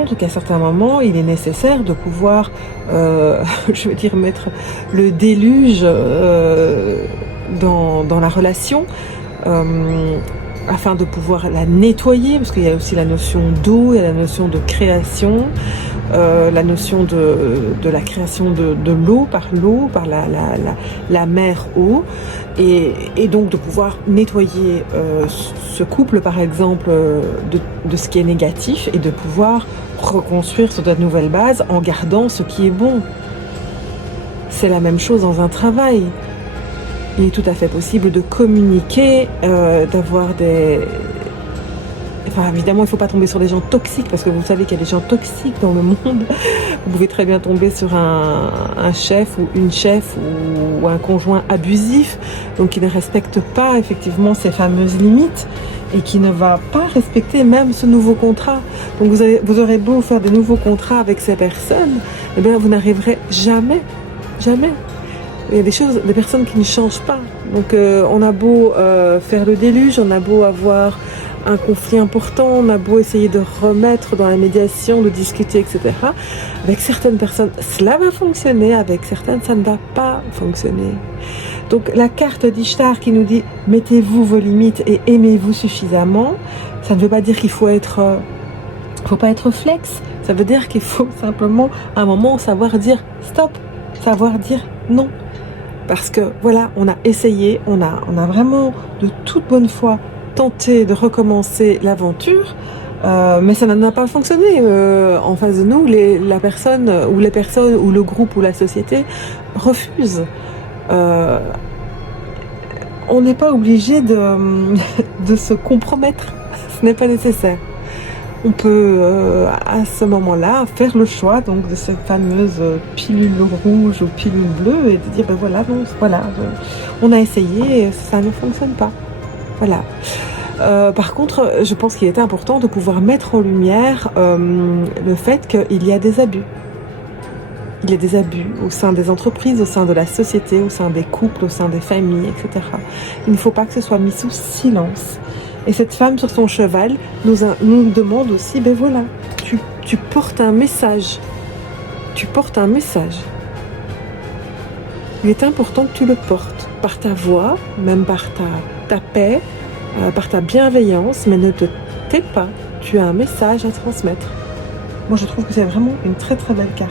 compte qu'à certains moments, il est nécessaire de pouvoir, je veux dire, mettre le déluge dans la relation, afin de pouvoir la nettoyer, parce qu'il y a aussi la notion d'eau, il y a la notion de création, la notion de la création de l'eau, par la mer eau, et donc de pouvoir nettoyer ce couple, par exemple, de ce qui est négatif, et de pouvoir reconstruire sur de nouvelles bases en gardant ce qui est bon. C'est la même chose dans un travail. Il est tout à fait possible de communiquer, d'avoir des... Enfin, évidemment, il ne faut pas tomber sur des gens toxiques, parce que vous savez qu'il y a des gens toxiques dans le monde. Vous pouvez très bien tomber sur un chef ou une chef ou un conjoint abusif, donc qui ne respecte pas effectivement ces fameuses limites et qui ne va pas respecter même ce nouveau contrat. Donc vous aurez beau faire de nouveaux contrats avec ces personnes, eh bien vous n'arriverez jamais. Il y a des personnes qui ne changent pas. Donc on a beau faire le déluge, on a beau avoir un conflit important, on a beau essayer de remettre dans la médiation, de discuter, etc. Avec certaines personnes, cela va fonctionner, avec certaines, ça ne va pas fonctionner. Donc la carte d'Ishtar qui nous dit « mettez-vous vos limites et aimez-vous suffisamment », ça ne veut pas dire qu'il faut pas être flex, ça veut dire qu'il faut simplement à un moment savoir dire stop, savoir dire non. Parce que voilà, on a essayé, on a vraiment de toute bonne foi tenté de recommencer l'aventure, mais ça n'a pas fonctionné. En face de nous, les personnes ou le groupe ou la société refusent. On n'est pas obligé de se compromettre, ce n'est pas nécessaire. On peut à ce moment-là faire le choix donc de cette fameuse pilule rouge ou pilule bleue et de dire ben voilà, non, voilà, on a essayé et ça ne fonctionne pas. Voilà. Par contre, je pense qu'il est important de pouvoir mettre en lumière le fait qu'il y a des abus. Il y a des abus au sein des entreprises, au sein de la société, au sein des couples, au sein des familles, etc. Il ne faut pas que ce soit mis sous silence. Et cette femme sur son cheval nous demande aussi, ben voilà, tu portes un message. Tu portes un message. Il est important que tu le portes par ta voix, même par ta paix, par ta bienveillance, mais ne te tais pas. Tu as un message à transmettre. Moi, je trouve que c'est vraiment une très très belle carte.